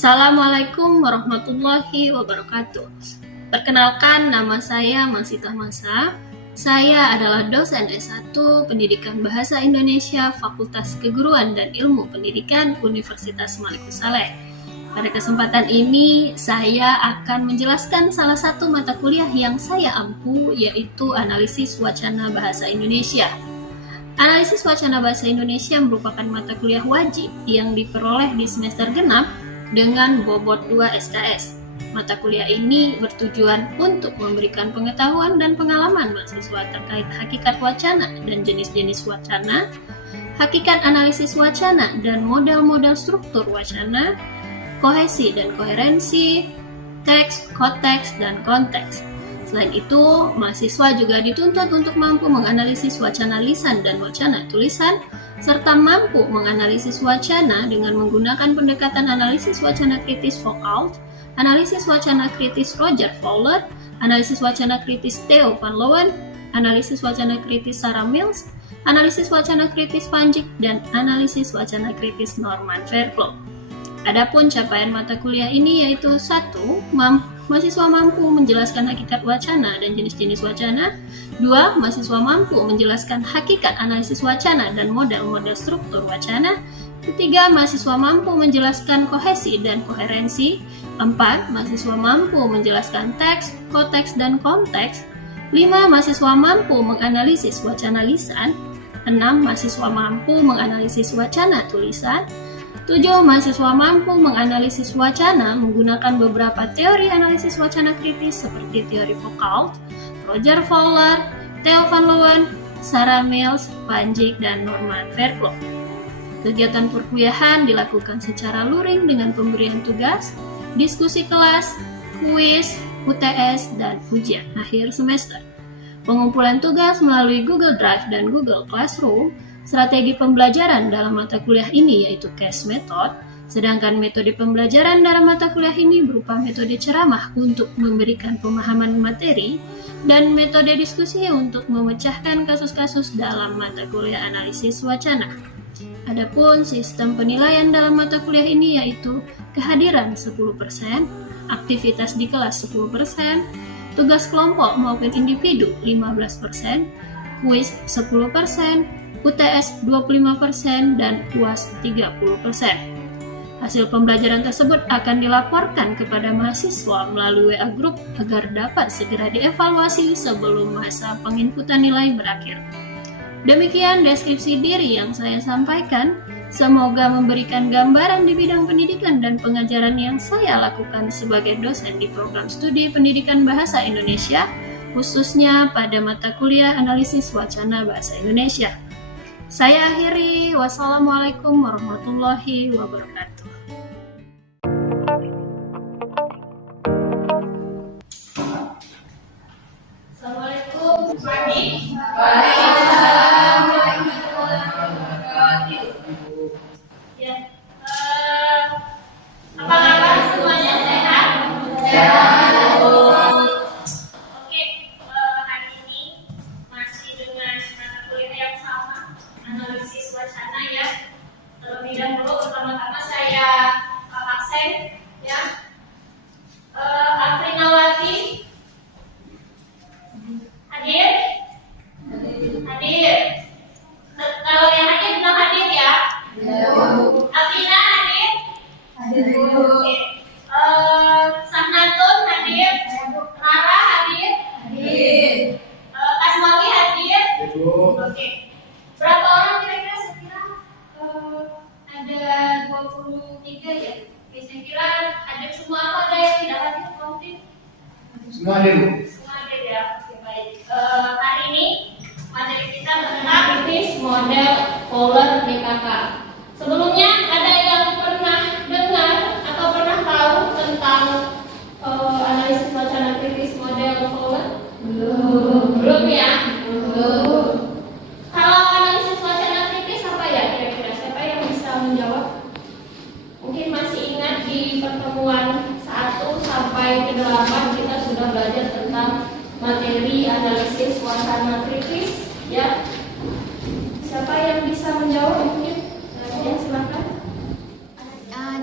Assalamualaikum warahmatullahi wabarakatuh. Perkenalkan, nama saya Masita Masa. Saya adalah dosen S1 Pendidikan Bahasa Indonesia Fakultas Keguruan dan Ilmu Pendidikan Universitas Maliku Saleh. Pada kesempatan ini, saya akan menjelaskan salah satu mata kuliah yang saya ampu, yaitu Analisis Wacana Bahasa Indonesia. Analisis Wacana Bahasa Indonesia merupakan mata kuliah wajib yang diperoleh di semester genap dengan bobot 2 SKS. Mata kuliah ini bertujuan untuk memberikan pengetahuan dan pengalaman mahasiswa terkait hakikat wacana dan jenis-jenis wacana, hakikat analisis wacana dan model-model struktur wacana, kohesi dan koherensi, teks, koteks, dan konteks. Selain itu, mahasiswa juga dituntut untuk mampu menganalisis wacana lisan dan wacana tulisan, serta mampu menganalisis wacana dengan menggunakan pendekatan analisis wacana kritis Foucault, analisis wacana kritis Roger Fowler, analisis wacana kritis Theo van Leeuwen, analisis wacana kritis Sarah Mills, analisis wacana kritis Panjic, dan analisis wacana kritis Norman Fairclough. Adapun capaian mata kuliah ini yaitu 1. Mahasiswa mampu menjelaskan hakikat wacana dan jenis-jenis wacana. 2. Mahasiswa mampu menjelaskan hakikat analisis wacana dan model-model struktur wacana. 3. Mahasiswa mampu menjelaskan kohesi dan koherensi. 4. Mahasiswa mampu menjelaskan teks, koteks, dan konteks. 5. Mahasiswa mampu menganalisis wacana lisan. 6. Mahasiswa mampu menganalisis wacana tulisan. 7. Mahasiswa mampu menganalisis wacana menggunakan beberapa teori analisis wacana kritis seperti teori Foucault, Roger Fowler, Theo van Leeuwen, Sarah Mills, Panjic, dan Norman Fairclough. Kegiatan perkuliahan dilakukan secara luring dengan pemberian tugas, diskusi kelas, kuis, UTS, dan ujian akhir semester. Pengumpulan tugas melalui Google Drive dan Google Classroom. Strategi pembelajaran dalam mata kuliah ini yaitu case method, sedangkan metode pembelajaran dalam mata kuliah ini berupa metode ceramah untuk memberikan pemahaman materi dan metode diskusi untuk memecahkan kasus-kasus dalam mata kuliah analisis wacana. Adapun sistem penilaian dalam mata kuliah ini yaitu kehadiran 10%, aktivitas di kelas 10%, tugas kelompok maupun individu 15%, kuis 10%, UTS 25%, dan UAS 30%. Hasil pembelajaran tersebut akan dilaporkan kepada mahasiswa melalui WA Group agar dapat segera dievaluasi sebelum masa penginputan nilai berakhir. Demikian deskripsi diri yang saya sampaikan. Semoga memberikan gambaran di bidang pendidikan dan pengajaran yang saya lakukan sebagai dosen di program studi pendidikan bahasa Indonesia, khususnya pada mata kuliah analisis wacana bahasa Indonesia. Saya akhiri, wassalamualaikum warahmatullahi wabarakatuh. Assalamualaikum. Pagi. Waalaikumsalam warahmatullahi wabarakatuh. Ya. Apa kabar semuanya, sehat? Sehat. Analisis wacana ya. Terlebih dahulu pertama-tama saya Kak Aksen ya. Afrinawati hadir? Hadir. Kalau yang hadir bilang hadir ya. Afrina hadir? Hadir. Oke. Sahnatun hadir? Rara hadir? Hadir. Kasmawi hadir? Oke. Berapa orang kira-kira? Saya kira ada 23 ya. Oke, saya kira hadir semua atau ada yang tidak hadir? Semua hadir. Semua hadir ya. Oke, baik. Hari ini materi kita tentang kritis model Fowler BKK. Sebelumnya ada yang pernah dengar atau pernah tahu tentang analisis wacana kritis model Fowler? Belum. Belum ya? Belum. Kalau analisis wacana kritis apa ya kira-kira? Siapa yang bisa menjawab? Mungkin masih ingat di pertemuan 1 sampai ke 8 kita sudah belajar tentang materi analisis wacana kritis ya. Siapa yang bisa menjawab mungkin? Ya, silakan.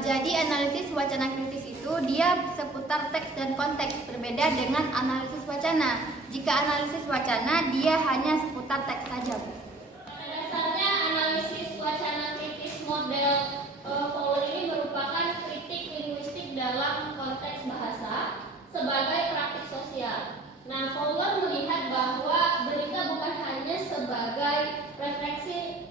Jadi Jadi analisis wacana kritis itu dia seputar teks dan konteks, berbeda dengan analisis wacana. Jika analisis wacana dia hanya seputar teks saja. Pada dasarnya analisis wacana kritis model Fowler ini merupakan kritik linguistik dalam konteks bahasa sebagai praktik sosial. Nah, Fowler melihat bahwa berita bukan hanya sebagai refleksi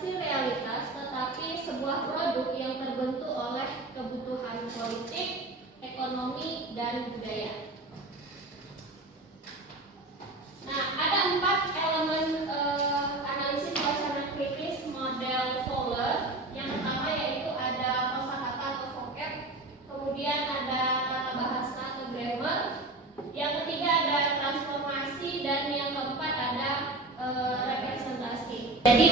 realitas, tetapi sebuah produk yang terbentuk oleh kebutuhan politik, ekonomi, dan budaya. Nah, ada 4 elemen analisis wacana kritis model Fowler. Yang pertama yaitu ada kosakata atau vocab, kemudian ada tata bahasa atau grammar, yang ketiga ada transformasi, dan yang keempat ada representasi. Jadi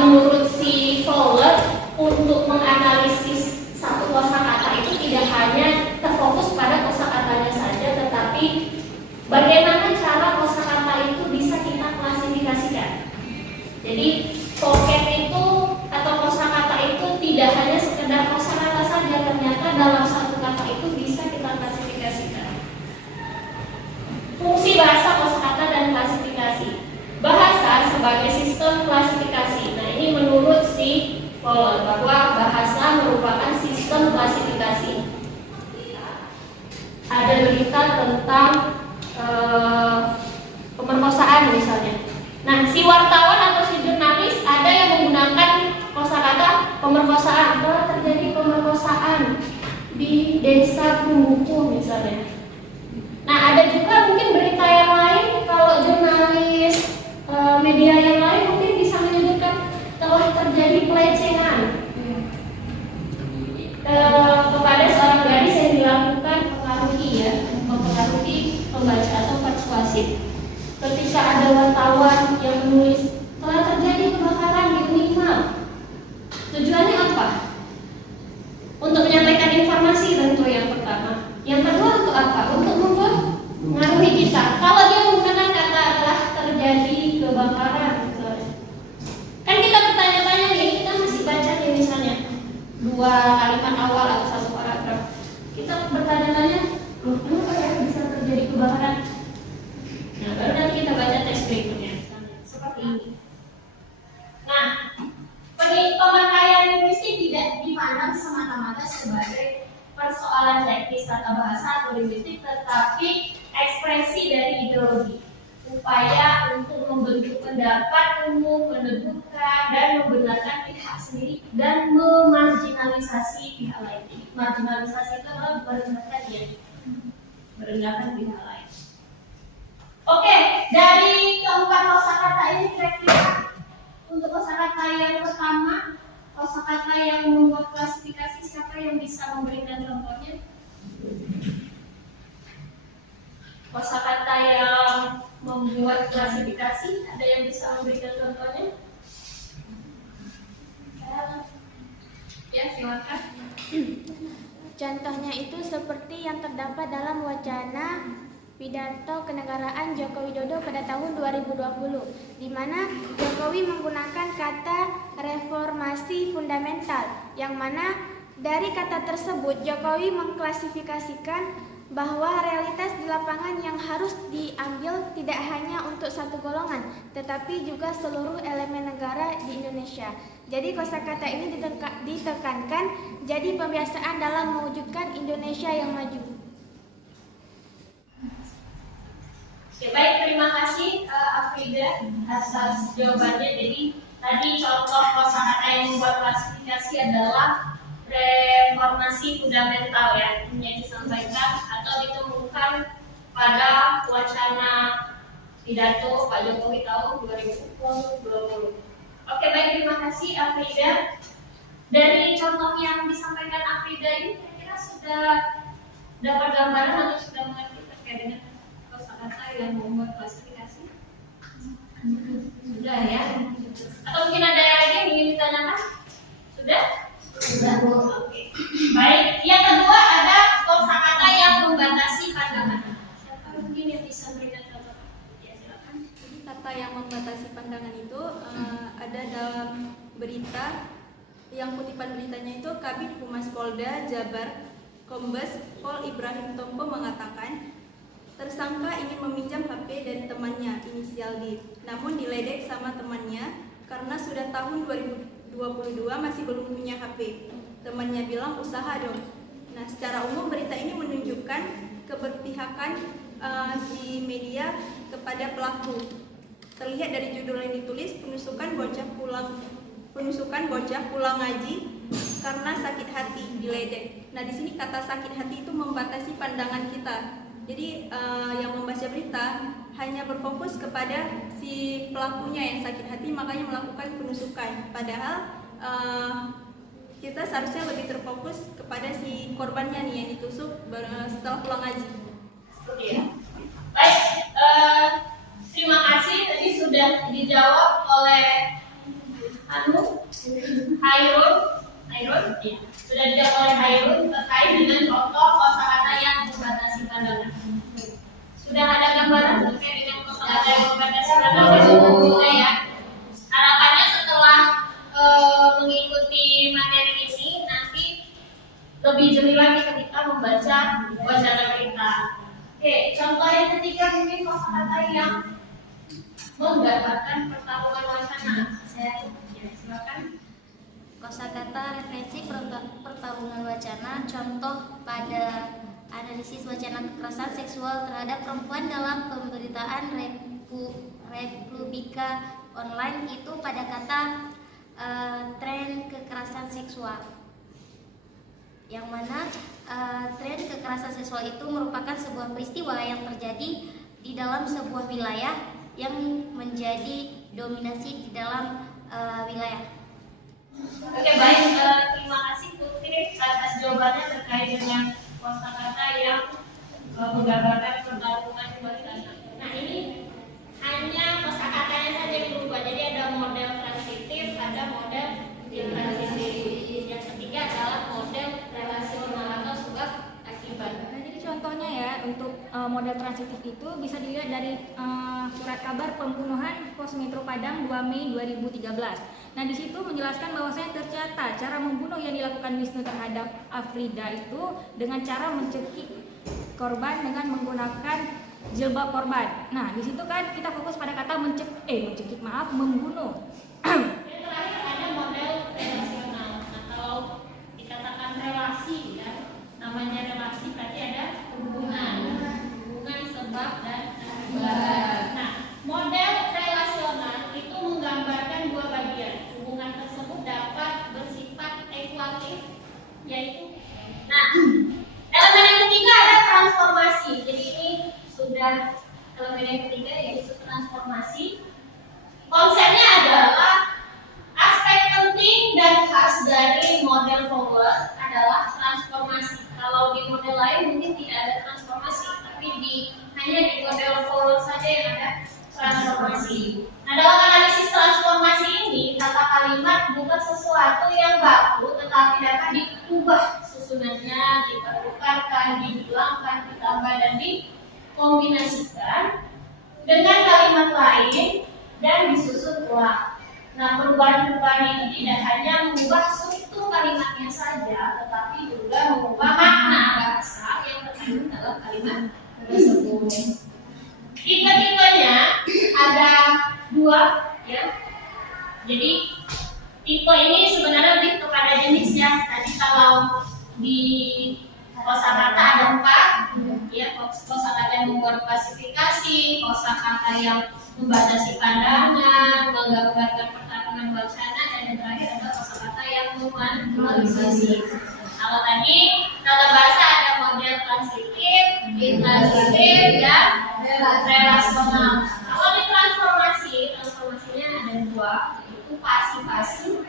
menurut si Fowler, untuk menganalisis satu kosakata itu tidak hanya terfokus pada kosakatanya saja, tetapi bagaimana cara kosakata itu bisa kita klasifikasikan. Jadi vocab itu atau kosakata itu tidak hanya sekedar kosakata saja, ternyata dalam satu kata itu bisa kita klasifikasikan. Fungsi bahasa, kosakata, dan klasifikasi. Bahasa sebagai sistem klasifikasi. Nah, ini menurut si Fowler bahwa bahasa merupakan sistem klasifikasi. Ada berita tentang pemerkosaan misalnya. Nah, si wartawan atau si jurnalis ada yang menggunakan kosakata pemerkosaan. Telah terjadi pemerkosaan di desa Kumbuku misalnya. Nah, ada juga mungkin berita yang lain, kalau jurnalis media yang lain mungkin bisa menyebutkan telah terjadi pelecehan kepada seorang gadis yang dilakukan mempengaruhi pembaca atau persuasif. Ketika ada wartawan yang menulis telah terjadi kebakaran di Unifam, tujuannya apa? Untuk menyampaikan informasi tentu yang pertama. Yang kedua untuk apa? Untuk mempengaruhi kita. Kalau dia menggunakan kata telah terjadi kebakaran, kan kita bertanya-tanya nih, kita masih baca nih misalnya 2 kalimat awal atau 1 paragraf. Kita bertanya-tanya, loh, kenapa ya bisa terjadi kebakaran? Nah, baru nanti kita baca teks berikutnya. Seperti ini. Nah, pemakaian linguistik tidak dipandang semata-mata sebagai persoalan teknis tata bahasa atau linguistik, tetapi ekspresi dari ideologi. Upaya untuk membentuk pendapat umum, meneguhkan dan membenarkan pihak sendiri dan memarginalisasi pihak lain. Marginalisasi itu adalah merendahkan pihak lain. Oke, dari keempat kosakata ini kira-kira untuk kosakata yang pertama, kosakata yang membuat klasifikasi, siapa yang bisa memberikan contohnya? Kosakata yang membuat klasifikasi, ada yang bisa memberikan contohnya? Ya, silakan. Contohnya itu seperti yang terdapat dalam wacana pidato kenegaraan Joko Widodo pada tahun 2020, di mana Jokowi menggunakan kata reformasi fundamental, yang mana dari kata tersebut Jokowi mengklasifikasikan bahwa realitas di lapangan yang harus diambil tidak hanya untuk satu golongan, tetapi juga seluruh elemen negara di Indonesia. Jadi kosakata ini ditekankan jadi pembiasaan dalam mewujudkan Indonesia yang maju. Oke, baik, terima kasih Afrida atas jawabannya. Jadi tadi contoh kosakata yang membuat klasifikasi adalah reformasi fundamental yang disampaikan atau ditemukan pada wacana pidato Pak Jokowi tahun 2020. Oke, baik, terima kasih Afrida. Dari contoh yang disampaikan Afrida ini kira-kira sudah dapat gambaran atau sudah mengerti terkait dengan kosakata yang membuat klasifikasi? Sudah ya? Atau mungkin ada lagi yang ingin ditanyakan? Sudah? Sudah. Oke. Baik, yang kedua ada kosakata yang membatasi pandangan. Siapa mungkin yang bisa berikan contoh? Ya, silakan. Kata yang membatasi pandangan itu ada dalam berita yang kutipan beritanya itu Kabid Humas Polda Jabar Kombes Pol Ibrahim Tompo mengatakan tersangka ingin meminjam HP dari temannya inisial D, namun diledek sama temannya karena sudah tahun 2022 masih belum punya HP. Temannya bilang usaha dong. Nah, secara umum berita ini menunjukkan keberpihakan si media kepada pelaku. Terlihat dari judul yang ditulis, penusukan bocah pulang ngaji karena sakit hati diledek. Nah, di sini kata sakit hati itu membatasi pandangan kita. Jadi yang membaca berita hanya berfokus kepada si pelakunya yang sakit hati, makanya melakukan penusukan. Padahal kita seharusnya lebih terfokus kepada si korbannya nih yang ditusuk setelah pulang ngaji. Ya. Baik, terima kasih tadi sudah dijawab oleh Hairun, ya. Sudah dijawab oleh Hairun terkait dengan contoh kosakata yang membatasi pandangan. Sudah ada gambaran terkait dengan kosakata yang membatasi pandangan sudah ya. Harapannya setelah mengikuti materi ini nanti lebih jeli lagi ketika membaca wacana kita. Oke, contoh yang ketiga ini kosakata yang menggambarkan pertarungan wacana. Saya silakan. Kosakata referensi pertarungan wacana, contoh pada analisis wacana kekerasan seksual terhadap perempuan dalam pemberitaan Republika Online itu pada kata tren kekerasan seksual, yang mana tren kekerasan seksual itu merupakan sebuah peristiwa yang terjadi di dalam sebuah wilayah yang menjadi dominasi di dalam wilayah. Oke, baik, terima kasih Putri atas jawabannya terkait dengan kosakata yang menggambarkan pertarungan wacana. Nah, ini hanya kosakatanya saja yang berubah. Jadi ada model transitif, ada model intransitif. Yang ketiga adalah model relasional atau sebab akibat. Nah, jadi contohnya ya untuk model transitif itu bisa dilihat dari surat kabar pembunuhan Pos Metro Padang 2 Mei 2013. Nah, di situ menjelaskan bahwasanya tercatat cara membunuh yang dilakukan Wisnu terhadap Afrida itu dengan cara mencekik korban dengan menggunakan jilbab korban. Nah, di situ kan kita fokus pada kata membunuh. Yang terakhir ada model relasional. Nah, kalau dikatakan relasi ya, namanya relasi berarti ada hubungan sebab dan akibat. Nah, model relasional itu menggambarkan dua bagian. Hubungan tersebut dapat bersifat ekuatif, yaitu elemen yang ketiga ada transformasi. Jadi ini sudah elemen yang ketiga yaitu transformasi. Konsepnya adalah aspek penting dan khas dari model forward adalah transformasi. Kalau di model lain mungkin tidak ada transformasi, tapi hanya di model forward saja yang ada transformasi. Nah, dalam analisis transformasi ini, kata kalimat bukan sesuatu yang baku, tetapi dapat diubah susunannya, ditukarkan, dihilangkan, ditambah, dan dikombinasikan dengan kalimat lain dan disusun ulang. Nah, perubahan-perubahan ini tidak hanya mengubah struktur kalimatnya saja, tetapi juga mengubah makna bahasa yang terkandung dalam kalimat tersebut. Tipe-tipenya ada dua, ya. Jadi tipe ini sebenarnya lebih kepada jenis ya. Tadi kalau di kosakata ada 4, ya, kosakata yang membuat klasifikasi, kosakata yang membatasi pandangan, menggambarkan pertarungan wacana, dan yang terakhir ada kosakata yang memanipulasi. Kalau tadi dalam bahasa ada model transitif, intransitif, dan relasional. Kalau di transformasinya ada 2, yaitu pasif-pasif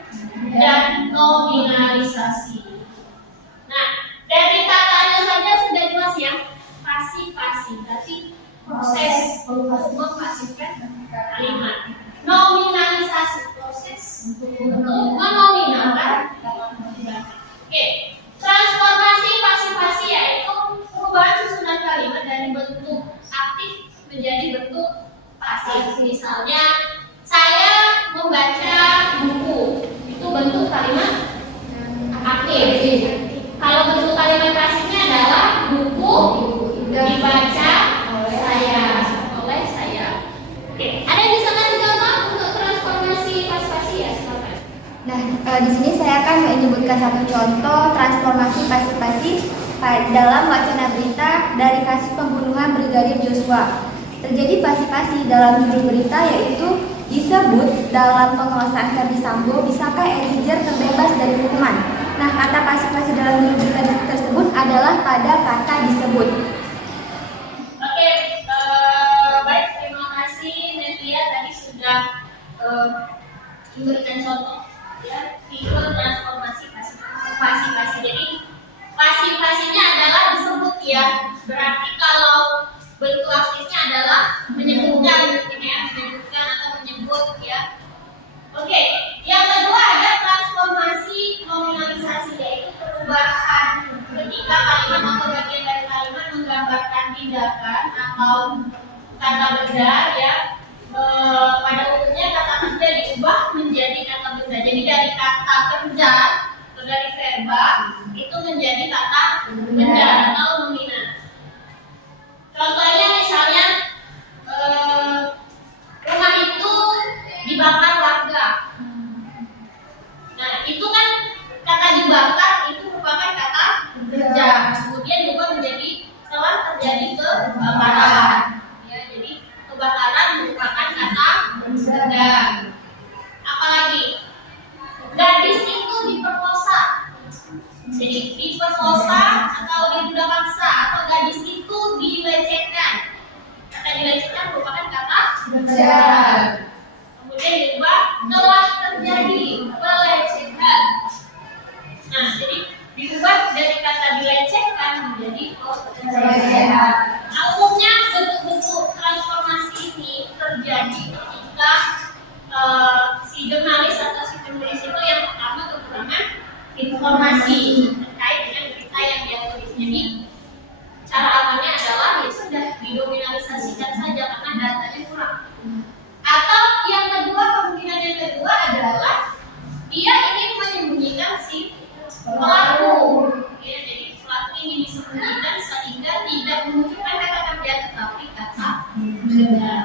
dan nominalisasi. Nah, dari katanya saja sudah jelas ya, pasif-pasif, berarti proses memfasifkan kalimat. Nominalisasi, proses untuk menominalkan. Oke, transformasi pasif-pasif yaitu perubahan susunan kalimat dari bentuk aktif menjadi bentuk pasif. Misalnya, saya membaca buku, itu bentuk kalimat Kalau bentuk kalimat pasifnya adalah buku dibaca oleh saya. Oke, ada yang bisa kasih contoh untuk transformasi pasif-pasif ya, silakan. Nah, di sini saya akan menyebutkan satu contoh transformasi pasif-pasif dalam wacana berita dari kasus pembunuhan Brigadir Joshua. Terjadi pasif-pasif dalam judul berita, yaitu disebut dalam penguasaan Ferdi Sambo bisakah Eliezer terbebas dari hukuman. Nah, kata pasif-pasif dalam judul berita tersebut adalah pada kata disebut. Oke, baik, terima kasih Nevia tadi sudah memberikan contoh ya tipe transformasi pasif-pasif. Jadi pasif-pasifnya adalah disebut ya, berarti kalau bentuk aktifnya adalah menyebutkan, menyebutkan atau menyebut ya. Oke, yang kedua ada transformasi nominalisasi, yaitu perubahan ketika kalimat atau bagian dari kalimat menggambarkan tindakan atau kata benda ya. Pada umumnya kata kerja diubah menjadi kata benda. Jadi dari kata kerja atau dari verba itu menjadi kata benda atau nominal. Contohnya misalnya rumah itu dibakar warga. Nah, itu kan kata dibakar itu merupakan kata kerja. Kemudian juga menjadi telah terjadi kebakaran. Ya, jadi kebakaran merupakan kata benda. Apalagi gadis itu diperkosa. Jadi diperkosa atau dibudak paksa atau gadis itu dilecehkan. Kata dilecehkan merupakan kata benda. Kemudian juga telah terjadi pelecehan. Nah, jadi diubah dari kata dilecehkan menjadi pelecehan. Nah, umumnya bentuk-bentuk transformasi ini terjadi ketika si jurnalis atau si penulis itu yang pertama kekurangan informasi terkait dengan berita yang dia tulis. Jadi cara awalnya adalah ya sudah didominalisasikan saja karena datanya kurang. Atau yang kedua, kemungkinan yang kedua adalah dia ingin menyembunyikan si pelaku. Ya, jadi pelaku ingin disembunyikan sehingga tidak menunjukkan kata kerja tetapi kata benda.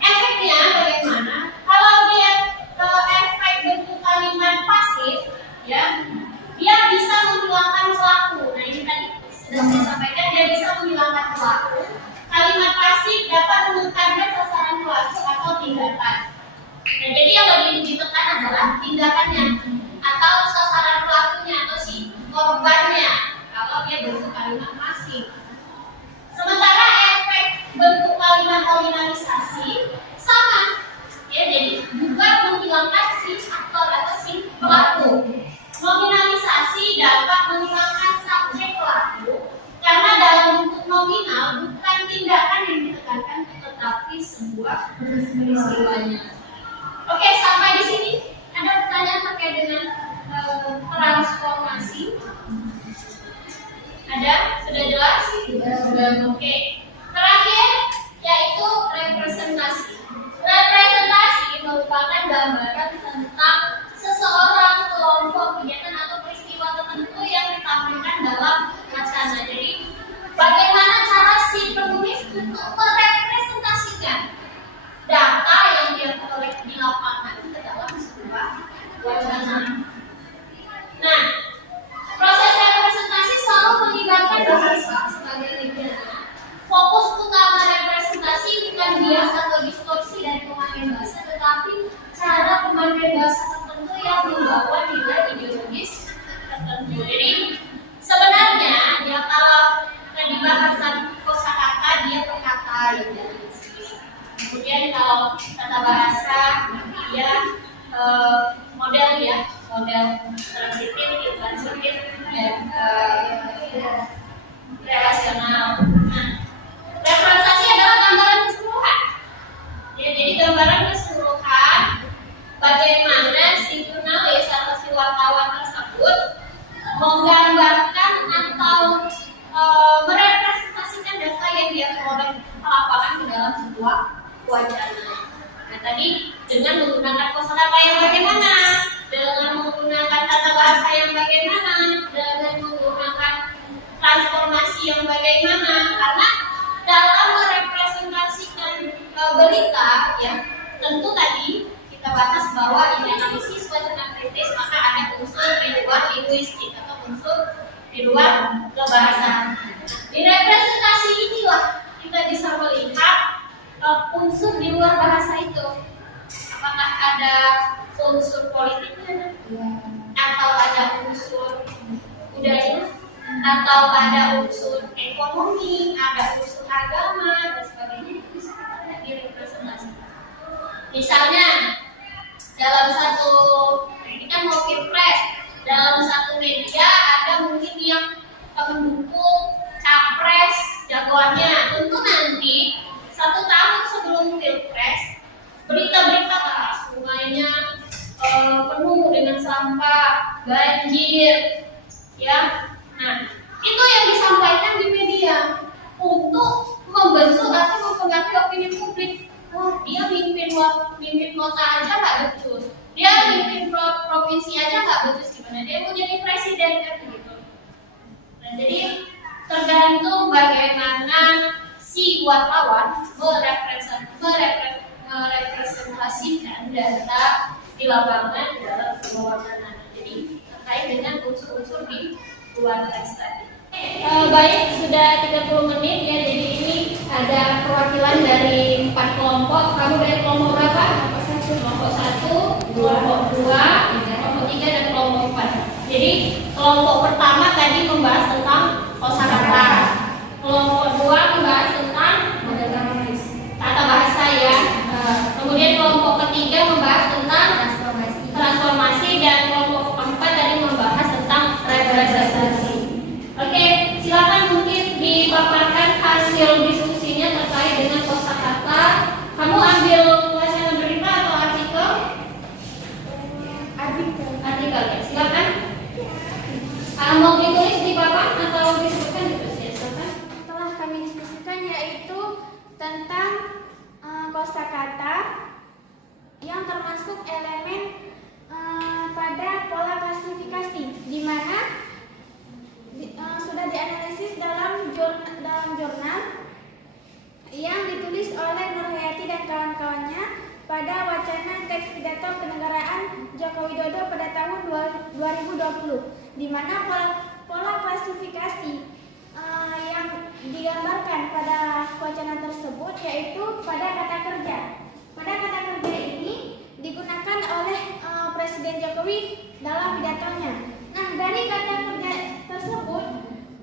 Efeknya bagaimana? Kalau dia efek bentuk kalimat pasif, ya, dia bisa menghilangkan pelaku. Nah, ini tadi sudah saya sampaikan, dia bisa menghilangkan pelaku. Kalimat pasif dapat menekankan sasaran pelaku atau tindakan. Nah, jadi yang lebih ditekan adalah tindakannya atau sasaran pelakunya atau si korbannya kalau dia bentuk kalimat pasif. Sementara efek bentuk kalimat nominalisasi sama, ya, jadi juga menghilangkan si aktor atau si pelaku. Nominalisasi dapat menghilangkan subjek pelaku karena dalam bentuk nominal bukan tindakan yang ditekankan tetapi sebuah peristiwanya. Oke, sampai di sini ada pertanyaan terkait dengan transformasi? Ada? Sudah jelas? Sudah. Oke. Terakhir yaitu representasi. Representasi merupakan gambaran tentang seseorang, kelompok, kegiatan atau peristiwa tertentu yang ditampilkan dalam wacana. Jadi bagaimana cara si penulis untuk merepresentasikan data yang dia peroleh di lapangan ke dalam sebuah wacana. Nah, proses representasi selalu melibatkan bahasa sebagai legenda. Fokus utama representasi bukan bias atau distorsi dari pemakaian bahasa, tetapi cara pemakaian bahasa tertentu yang membawa nilai ideologis tertentu. Jadi sebenarnya ya kalau tadi bahasan kosakata dia berkata yang dari kemudian kalau kata bahasa dia model transitif, intransitif, dan relasional. Nah, representasi adalah gambaran keseluruhan. Ya, jadi gambaran keseluruhan bagaimana si jurnalis atau si wartawan tersebut menggambarkan atau merepresentasikan data yang dia peroleh lapangan ke dalam sebuah wacana. Nah, tadi dengan menggunakan kosakata yang bagaimana? Dengan menggunakan tata bahasa yang bagaimana, dengan menggunakan transformasi yang bagaimana, karena dalam merepresentasikan berita ya tentu tadi kita bahas bahwa ini analisis wacana kritis, maka ada unsur di luar linguistik atau unsur di luar kebahasaan. Di representasi inilah kita bisa melihat unsur di luar bahasa itu, apakah ada unsur politiknya atau ada unsur budaya atau ada unsur ekonomi, ada unsur agama dan sebagainya. Itu bisa kita lihat di representasi. Misalnya dalam satu, ini kan mau pilpres, dalam satu media ada mungkin yang mendukung capres jagoannya. Tentu nanti 1 tahun sebelum pilpres berita-berita keras, sungainya penuh dengan sampah, banjir, ya. Nah, itu yang disampaikan di media untuk membentuk atau mempengaruhi opini publik. Wah, dia mimpin kota aja nggak becus, dia mimpin provinsi aja nggak becus, gimana dia mau jadi presiden kan begitu. Nah, jadi tergantung bagaimana si wartawan merepresentasikan data di lapangan di dalam sebuah wacana. Jadi terkait dengan unsur-unsur di luar teks tadi. Baik, sudah 30 menit ya. Jadi ini ada perwakilan dari 4 kelompok. Kamu dari kelompok berapa? Kelompok 1, kelompok 2, kelompok 3 dan kelompok 4. Jadi kelompok pertama tadi membahas tentang kosakata. Kelompok 2 membahas tentang tata bahasa ya. Kemudian kelompok ketiga membahas tentang transformasi dan kelompok keempat tadi membahas tentang representasi. Oke, silakan mungkin dipaparkan hasil diskusinya terkait dengan kosakata. Kamu ambil wacana berita atau artikel? Artikel ya, silakan. Mau ditulis di papan atau disebutkan di tulis? Silakan. Telah kami diskusikan yaitu tentang kosakata yang termasuk elemen pada pola klasifikasi, di mana sudah dianalisis dalam jurnal yang ditulis oleh Nur Hayati dan kawan-kawannya pada wacana teks pidato kenegaraan Joko Widodo pada tahun 2020, di mana pola klasifikasi yang digambarkan pada wacana tersebut yaitu pada kata kerja. Pada kata kerja ini digunakan oleh Presiden Jokowi dalam pidatonya. Nah, dari kata kerja tersebut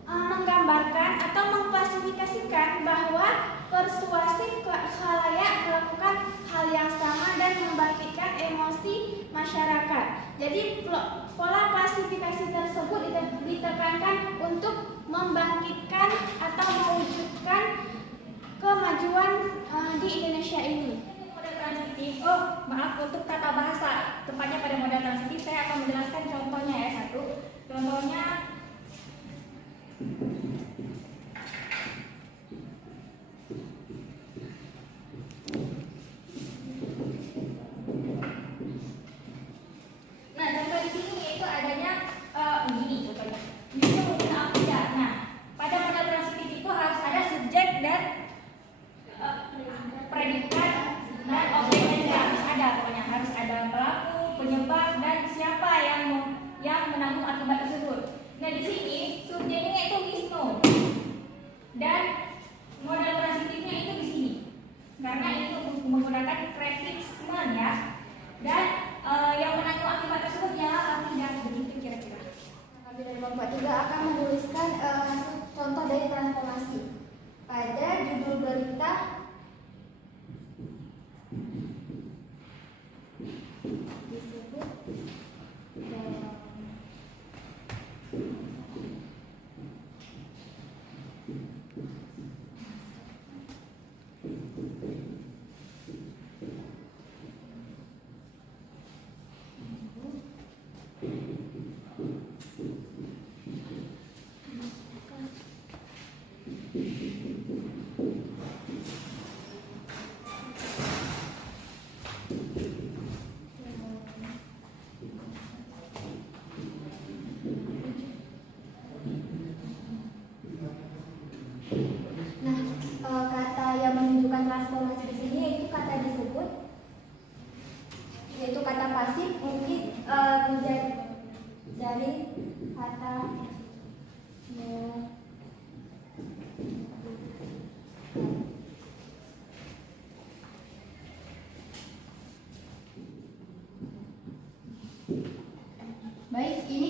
menggambarkan atau mengklasifikasikan bahwa persuasif khalayak melakukan hal yang sama dan membangkitkan emosi masyarakat. Jadi pola klasifikasi tersebut ditekankan untuk membangkitkan atau mewujudkan kemajuan di Indonesia ini. Model transitif, untuk tata bahasa, tepatnya pada model transitif saya akan menjelaskan contohnya ya satu. Contohnya contoh di sini yaitu adanya begini contohnya. Di sini mungkin tidak. Nah, pada model transitif itu harus ada subjek dan predikat dan objeknya juga harus ada, pokoknya harus ada pelaku, penyebab dan siapa yang menanggung akibat tersebut. Nah, di sini subjeknya itu Wisnu dan model transitifnya itu di sini karena itu menggunakan prefixment ya, dan yang menanggung akibat tersebut ialah tidak begitu kira-kira. Kami dari kelompok 3 akan menuliskan contoh dari transformasi. Pada judul berita disebut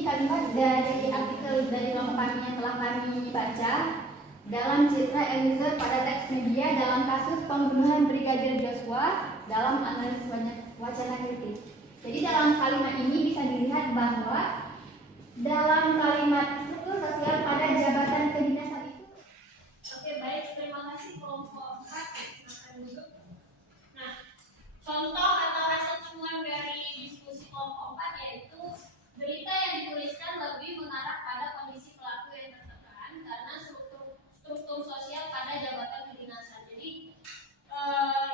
kalimat dari artikel dari Lompani yang telah kami baca dalam citra Eliezer pada teks media dalam kasus pembunuhan Brigadir Joshua dalam analisis wacana kritis. Jadi dalam kalimat ini bisa dilihat bahwa dalam kalimat struktur sosial pada jabatan kedinasan itu. Oke, baik, terima kasih kelompok 4. Silakan duduk. Nah, contoh atau hasil temuan dari diskusi kelompok 4 yaitu berita yang dituliskan lebih mengarah pada kondisi pelaku yang tertekan karena struktur sosial pada jabatan kedinasan. Jadi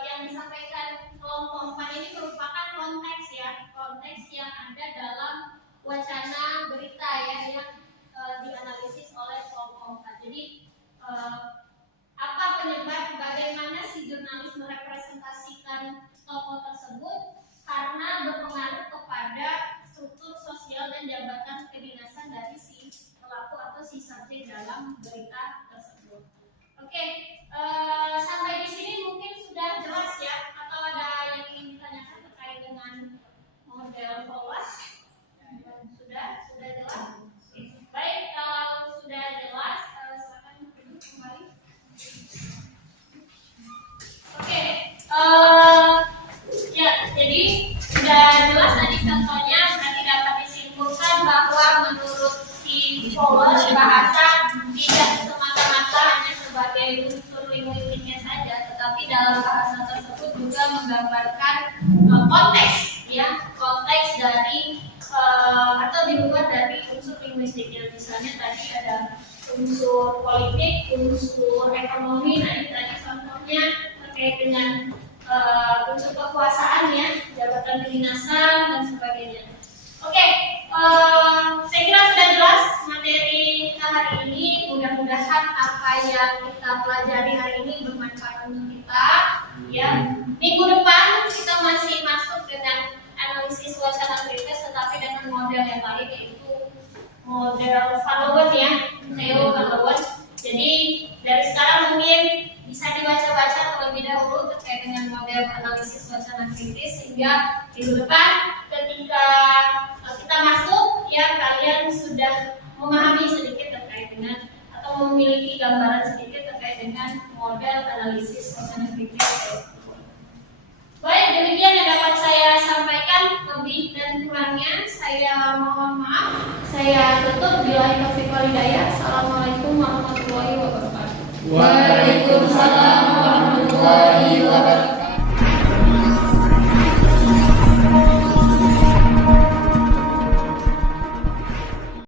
yang disampaikan kelompok 4 ini merupakan konteks yang ada dalam wacana berita ya yang dianalisis oleh kelompok 4. Jadi apa penyebab bagaimana si jurnalis merepresentasikan tokoh tersebut karena berpengaruh kepada struktur sosial dan jabatan kedinasan dari si pelaku atau si subjek dalam berita tersebut. Oke, sampai di sini mungkin sudah jelas ya, atau ada yang ingin ditanyakan terkait dengan model pola? Sudah jelas. Baik, kalau sudah jelas, silakan duduk kembali. Oke, ya, jadi sudah jelas tadi contohnya berarti dapat disimpulkan bahwa menurut si Power bahasa tidak semata-mata hanya sebagai unsur linguistiknya saja, tetapi dalam bahasa tersebut juga menggambarkan konteks, ya, konteks dari atau di luar dari unsur linguistiknya. Misalnya tadi ada unsur politik, unsur ekonomi, nah ini tadi contohnya terkait dengan unsur kekuasaan ya, jabatan kedinasan dan sebagainya. Oke, saya kira sudah jelas materi kita hari ini. Mudah-mudahan apa yang kita pelajari hari ini bermanfaat untuk kita. Ya, minggu depan kita masih masuk dengan analisis wacana kritis, tetapi dengan model yang lain yaitu model Van Loon ya, Theo Van Loon. Jadi dari sekarang mungkin bisa dibaca-baca terlebih dahulu terkait dengan model analisis wacana kritis sehingga minggu depan ketika kita masuk ya kalian sudah memahami sedikit terkait dengan atau memiliki gambaran sedikit terkait dengan model analisis wacana kritis. Baik, demikian yang dapat saya sampaikan. Lebih dan kurangnya saya mohon maaf. Saya tutup. Billahi taufiq wal hidayah. Assalamualaikum warahmatullahi wabarakatuh. Waalaikumsalam.